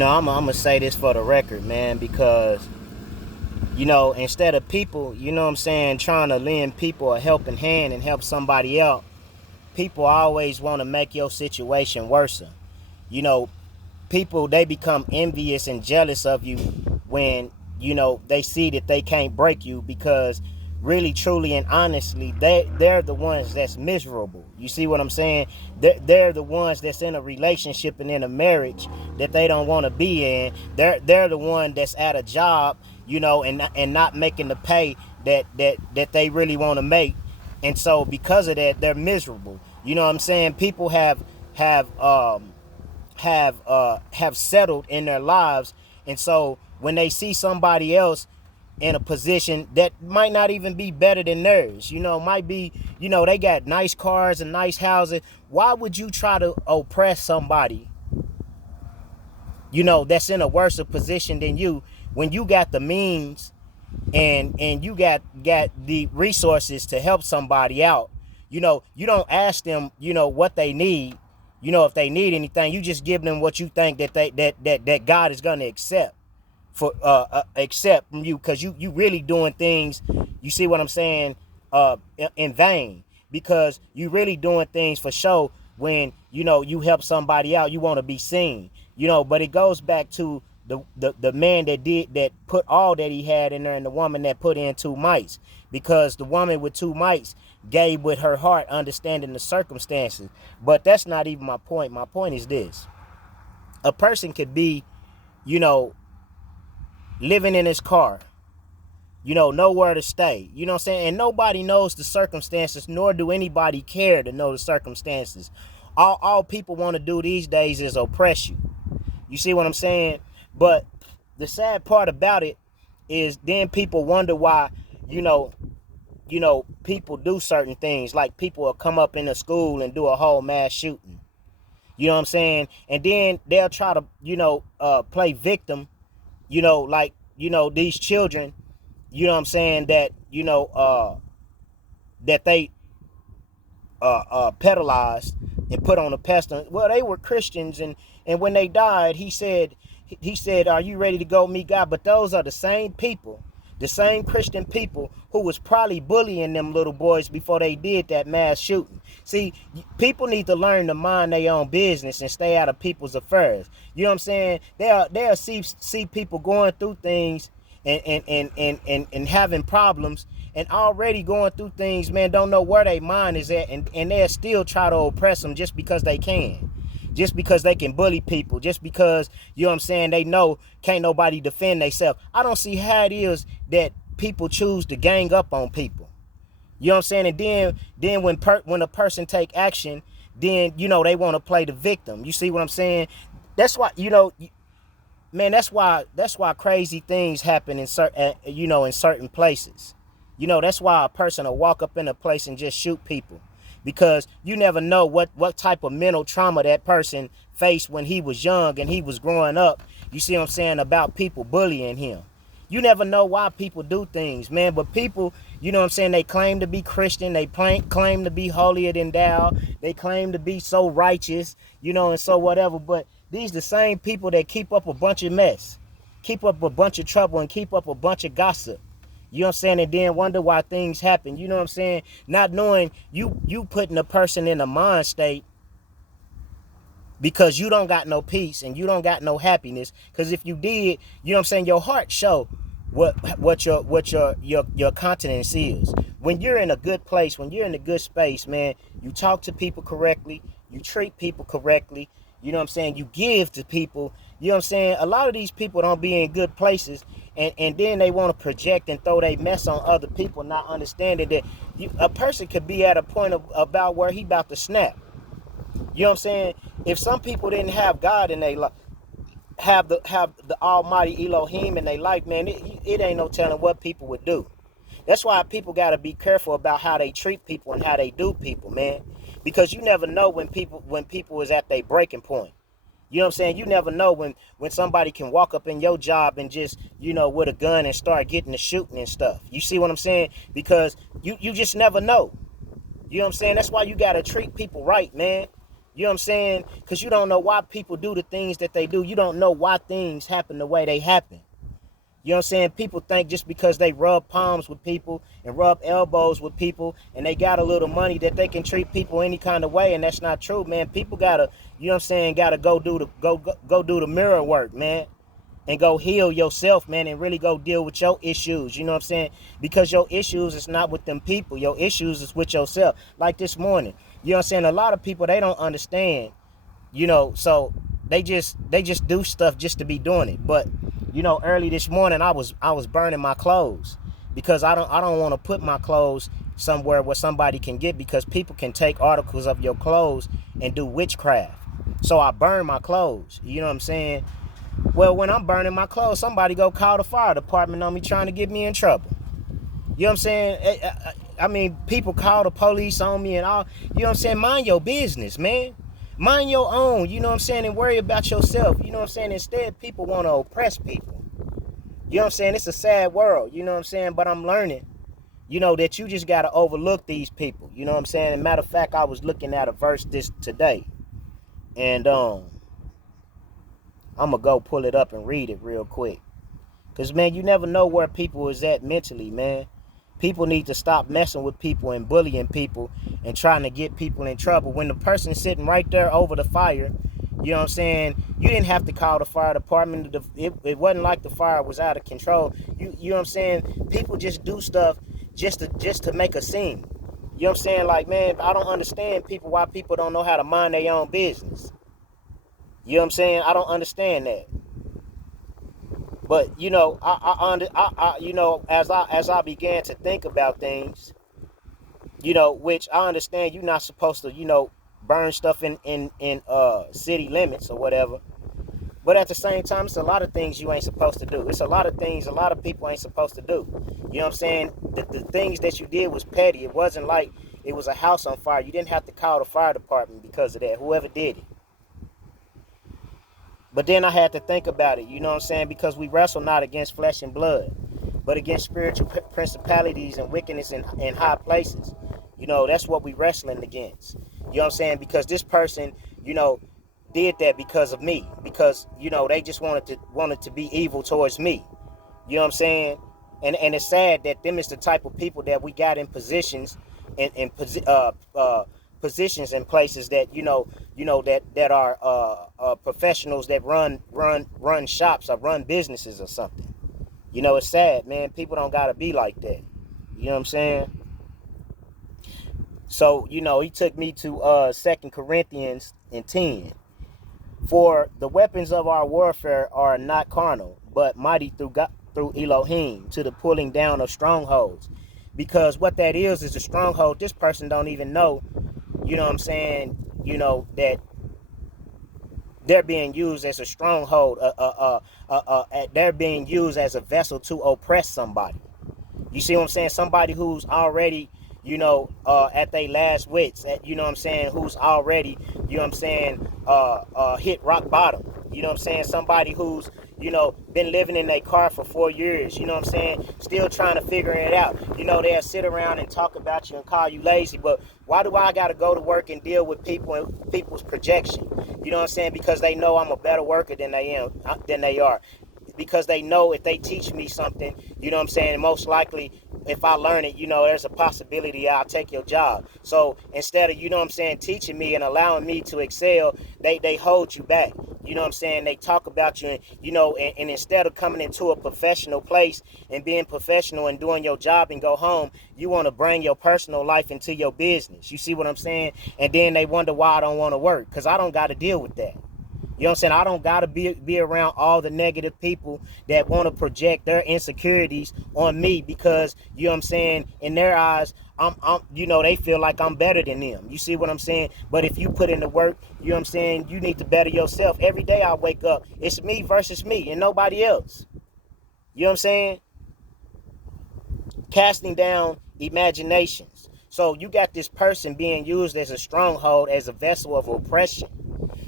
I'm gonna say this for the record, man, because instead of people, what I'm saying, trying to lend people a helping hand and help somebody else, people always want to make your situation worse. You know, People, they become envious and jealous of you when they see that they can't break you, because really, truly, and honestly, they're the ones that's miserable. You see what I'm saying? They're the ones that's in a relationship and in a marriage that they don't want to be in. They're the one that's at a job, and not making the pay that they really want to make. And so because of that, they're miserable. You know what I'm saying? People have settled in their lives, and so when they see somebody else in a position that might not even be better than theirs, might be, they got nice cars and nice houses, why would you try to oppress somebody that's in a worse position than you, when you got the means and you got the resources to help somebody out? You don't ask them what they need. If they need anything, you just give them what you think that God is gonna accept from you, because you really doing things, you see what I'm saying, in vain, because you really doing things for show. When you help somebody out, you want to be seen, but it goes back to the man that put all that he had in there, and the woman that put in two mites, because the woman with two mites gave with her heart, understanding the circumstances. But that's not even my point. My point is this: a person could be living in his car, nowhere to stay, what I'm saying, and nobody knows the circumstances, nor do anybody care to know the circumstances. All people want to do these days is oppress you. You see what I'm saying? But the sad part about it is, then people wonder why, people do certain things. Like, people will come up in a school and do a whole mass shooting. You know what I'm saying? And then they'll try to, play victim, these children, what I'm saying, that, that they pedalized and put on a pestilence. Well, they were Christians, and when they died, he said, are you ready to go meet God? But those are the same people, the same Christian people, who was probably bullying them little boys before they did that mass shooting. See, people need to learn to mind their own business and stay out of people's affairs. You know what I'm saying? They'll see people going through things and having problems, and already going through things, man, don't know where their mind is at, and they'll still try to oppress them just because they can. Just because they can bully people, just because, what I'm saying, they know can't nobody defend themselves. I don't see how it is that people choose to gang up on people. You know what I'm saying? And then when a person take action, then, they want to play the victim. You see what I'm saying? That's why, man, that's why crazy things happen in certain places. That's why a person will walk up in a place and just shoot people, because you never know what type of mental trauma that person faced when he was young and he was growing up. You see what I'm saying, about people bullying him. You never know why people do things, man. But people, what I'm saying, they claim to be Christian. They claim to be holier than thou. They claim to be so righteous, and so whatever. But these the same people that keep up a bunch of mess, keep up a bunch of trouble, and keep up a bunch of gossip. You know what I'm saying? And then wonder why things happen. You know what I'm saying? Not knowing you putting a person in a mind state, because you don't got no peace and you don't got no happiness. Because if you did, you know what I'm saying, your heart show what your continence is. When you're in a good place, when you're in a good space, man, you talk to people correctly, you treat people correctly, you know what I'm saying, you give to people. You know what I'm saying? A lot of these people don't be in good places, and then they want to project and throw their mess on other people, not understanding that a person could be at a point about where he about to snap. You know what I'm saying? If some people didn't have God in their life, have the Almighty Elohim in their life, man, it ain't no telling what people would do. That's why people got to be careful about how they treat people and how they do people, man, because you never know when people is at their breaking point. You know what I'm saying? You never know when somebody can walk up in your job and just, with a gun and start getting to shooting and stuff. You see what I'm saying? Because you just never know. You know what I'm saying? That's why you got to treat people right, man. You know what I'm saying? Because you don't know why people do the things that they do. You don't know why things happen the way they happen. You know what I'm saying? People think just because they rub palms with people and rub elbows with people and they got a little money that they can treat people any kind of way, and that's not true, man. People gotta, you know what I'm saying, gotta go do the mirror work, man. And go heal yourself, man, and really go deal with your issues. You know what I'm saying? Because your issues is not with them people. Your issues is with yourself. Like this morning. You know what I'm saying? A lot of people, they don't understand, you know, so they just do stuff just to be doing it. But, you know, early this morning I was burning my clothes because I don't want to put my clothes somewhere where somebody can get, because people can take articles of your clothes and do witchcraft. So I burn my clothes. You know what I'm saying? Well, when I'm burning my clothes, somebody go call the fire department on me trying to get me in trouble. You know what I'm saying? I mean, people call the police on me and all. You know what I'm saying? Mind your business, man. Mind your own, you know what I'm saying, and worry about yourself. You know what I'm saying? Instead, people want to oppress people. You know what I'm saying? It's a sad world, you know what I'm saying? But I'm learning, you know, that you just got to overlook these people. You know what I'm saying? And matter of fact, I was looking at a verse today. And I'm going to go pull it up and read it real quick. Because, man, you never know where people is at mentally, man. People need to stop messing with people and bullying people and trying to get people in trouble. When the person's sitting right there over the fire, you know what I'm saying, you didn't have to call the fire department. It wasn't like the fire was out of control. You know what I'm saying? People just do stuff just to make a scene. You know what I'm saying? Like, man, I don't understand why people don't know how to mind their own business. You know what I'm saying? I don't understand that. But, you know, I you know, as I began to think about things, you know, which I understand you're not supposed to, you know, burn stuff in city limits or whatever. But at the same time, it's a lot of things you ain't supposed to do. It's a lot of things a lot of people ain't supposed to do. You know what I'm saying? The things that you did was petty. It wasn't like it was a house on fire. You didn't have to call the fire department because of that, whoever did it. But then I had to think about it, you know what I'm saying? Because we wrestle not against flesh and blood, but against spiritual principalities and wickedness in high places. You know, that's what we wrestling against. You know what I'm saying? Because this person, you know, did that because of me. Because, you know, they just wanted to be evil towards me. You know what I'm saying? And it's sad that them is the type of people that we got in positions positions in places that you know that are professionals that run shops or run businesses or something. You know, it's sad, man. People don't gotta be like that. You know what I'm saying? So, you know, he took me to 2 Corinthians 10. For the weapons of our warfare are not carnal, but mighty through God, through Elohim, to the pulling down of strongholds. Because what that is a stronghold. This person don't even know, you know what I'm saying, you know, that they're being used as a stronghold. They're being used as a vessel to oppress somebody. You see what I'm saying? Somebody who's already, you know, at their last wits, you know what I'm saying, who's already, you know what I'm saying, hit rock bottom. You know what I'm saying? Somebody who's, you know, been living in their car for 4 years, you know what I'm saying, still trying to figure it out. You know, they'll sit around and talk about you and call you lazy, but why do I got to go to work and deal with people and people's projection? You know what I'm saying? Because they know I'm a better worker than they are. Because they know if they teach me something, you know what I'm saying, most likely if I learn it, you know, there's a possibility I'll take your job. So instead of, you know what I'm saying, teaching me and allowing me to excel, they hold you back. You know what I'm saying? They talk about you, and, you know, and instead of coming into a professional place and being professional and doing your job and go home, you want to bring your personal life into your business. You see what I'm saying? And then they wonder why I don't want to work, because I don't got to deal with that. You know what I'm saying? I don't got to be around all the negative people that want to project their insecurities on me because, you know what I'm saying, in their eyes, I'm you know, they feel like I'm better than them. You see what I'm saying? But if you put in the work, you know what I'm saying, you need to better yourself. Every day I wake up, it's me versus me and nobody else. You know what I'm saying? Casting down imaginations. So you got this person being used as a stronghold, as a vessel of oppression.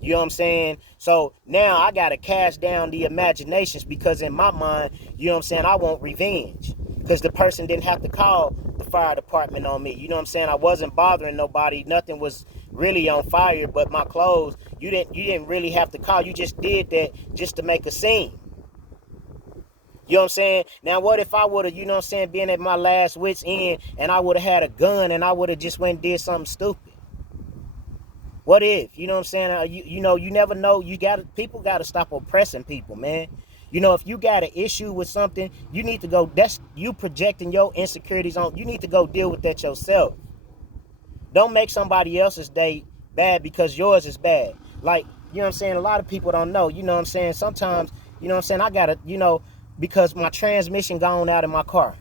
You know what I'm saying? So now I got to cast down the imaginations because in my mind, you know what I'm saying, I want revenge. Because the person didn't have to call the fire department on me. You know what I'm saying? I wasn't bothering nobody. Nothing was really on fire but my clothes. You didn't really have to call. You just did that just to make a scene. You know what I'm saying? Now, what if I would have, you know what I'm saying, been at my last wit's end and I would have had a gun and I would have just went and did something stupid? What if? You know what I'm saying? You never know. People got to stop oppressing people, man. You know, if you got an issue with something, you need to go, that's you projecting your insecurities on, you need to go deal with that yourself. Don't make somebody else's day bad because yours is bad. Like, you know what I'm saying? A lot of people don't know, you know what I'm saying? Sometimes, you know what I'm saying? I got to, because my transmission gone out in my car.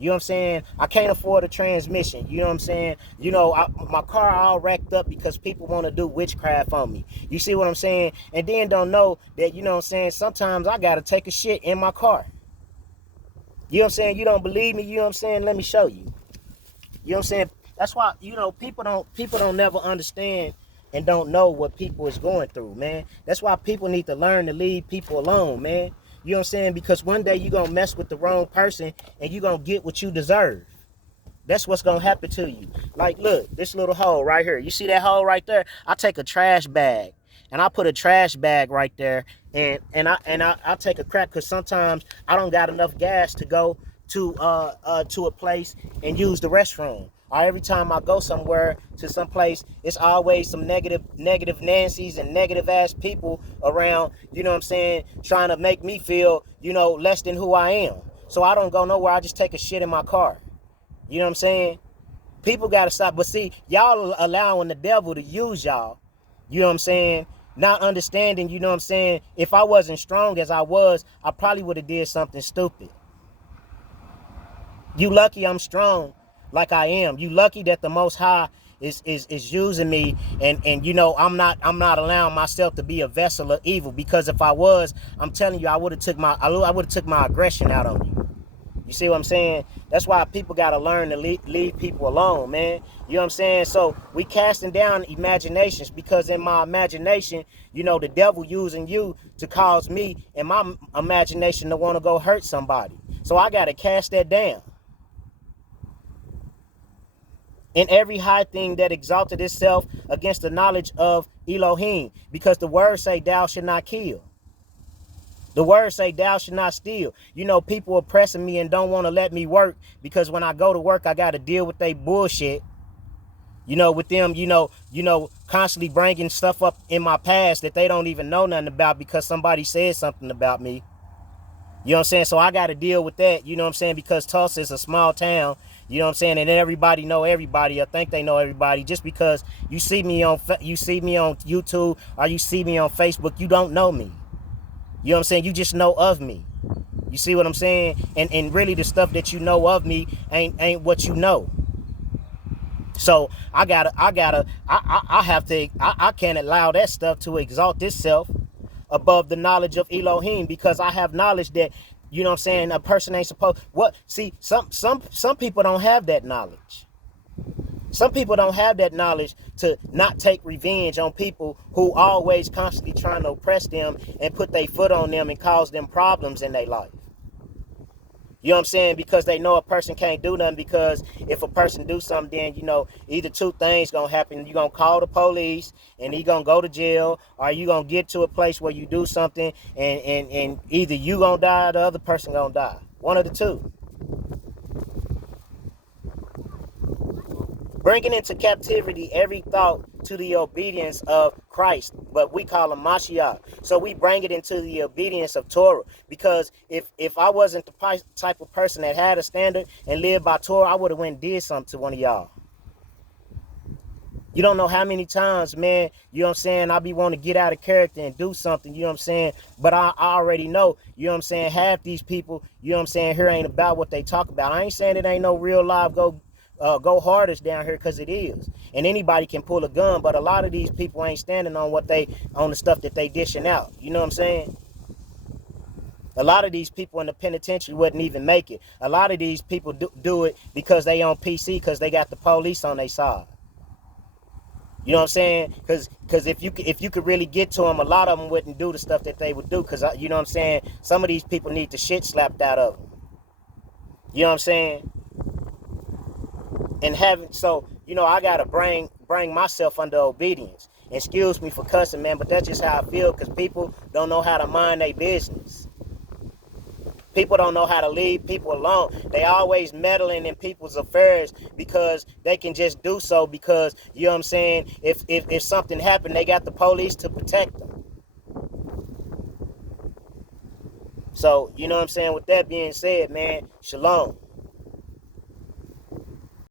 You know what I'm saying? I can't afford a transmission. You know what I'm saying? My car all racked up because people want to do witchcraft on me. You see what I'm saying? And then don't know that, you know what I'm saying, sometimes I got to take a shit in my car. You know what I'm saying? You don't believe me? You know what I'm saying? Let me show you. You know what I'm saying? That's why, people don't never understand and don't know what people is going through, man. That's why people need to learn to leave people alone, man. You know what I'm saying? Because one day you're going to mess with the wrong person and you're going to get what you deserve. That's what's going to happen to you. Like, look, this little hole right here. You see that hole right there? I take a trash bag and I put a trash bag right there and I take a crack because sometimes I don't got enough gas to go to a place and use the restroom. Or every time I go somewhere to some place, it's always some negative Nancy's and negative ass people around, you know what I'm saying, trying to make me feel, less than who I am. So I don't go nowhere. I just take a shit in my car. You know what I'm saying? People got to stop. But see, y'all allowing the devil to use y'all. You know what I'm saying? Not understanding, you know what I'm saying? If I wasn't strong as I was, I probably would have did something stupid. You lucky I'm strong like I am. You lucky that the Most High is using me, and I'm not allowing myself to be a vessel of evil, because if I was, I'm telling you, I would have took my aggression out on you. You see what I'm saying? That's why people got to learn to leave people alone, man. You know what I'm saying? So we casting down imaginations, because in my imagination, the devil using you to cause me in my imagination to want to go hurt somebody. So I got to cast that down. In every high thing that exalted itself against the knowledge of Elohim, because the word say thou should not kill. The word say thou should not steal. People oppressing me and don't want to let me work, because when I go to work, I got to deal with they bullshit. With them, constantly bringing stuff up in my past that they don't even know nothing about because somebody said something about me. You know what I'm saying? So I got to deal with that, you know what I'm saying? Because Tulsa is a small town, you know what I'm saying? And everybody know everybody, or think they know everybody. Just because you see me on YouTube or you see me on Facebook, you don't know me. You know what I'm saying? You just know of me. You see what I'm saying? And really the stuff that you know of me ain't what you know. So I can't allow that stuff to exalt itself above the knowledge of Elohim, because I have knowledge that, you know what I'm saying, a person ain't supposed. See, some people don't have that knowledge. Some people don't have that knowledge to not take revenge on people who always constantly trying to oppress them and put their foot on them and cause them problems in their life. You know what I'm saying? Because they know a person can't do nothing, because if a person do something, then, either two things going to happen. You're going to call the police and he going to go to jail, or you going to get to a place where you do something and either you going to die or the other person going to die. One of the two. Bringing into captivity every thought to the obedience of Christ, but we call him Mashiach. So we bring it into the obedience of Torah, because if I wasn't the type of person that had a standard and lived by Torah, I would have went and did something to one of y'all. You don't know how many times, man, you know what I'm saying, I be wanting to get out of character and do something, you know what I'm saying, but I already know, you know what I'm saying, half these people, you know what I'm saying, here ain't about what they talk about. I ain't saying it ain't no real live go hardest down here, because it is, and anybody can pull a gun, but a lot of these people ain't standing on the stuff that they dishing out. You know what I'm saying? A lot of these people in the penitentiary wouldn't even make it. A lot of these people do it because they on PC, because they got the police on their side. You know what I'm saying? Because if you could really get to them, a lot of them wouldn't do the stuff that they would do, because you know what I'm saying, some of these people need the shit slapped out of them. You know what I'm saying? And having, so, I gotta bring myself under obedience. Excuse me for cussing, man, but that's just how I feel, because people don't know how to mind their business. People don't know how to leave people alone. They always meddling in people's affairs because they can just do so because, you know what I'm saying, if something happened, they got the police to protect them. So, you know what I'm saying, with that being said, man, shalom.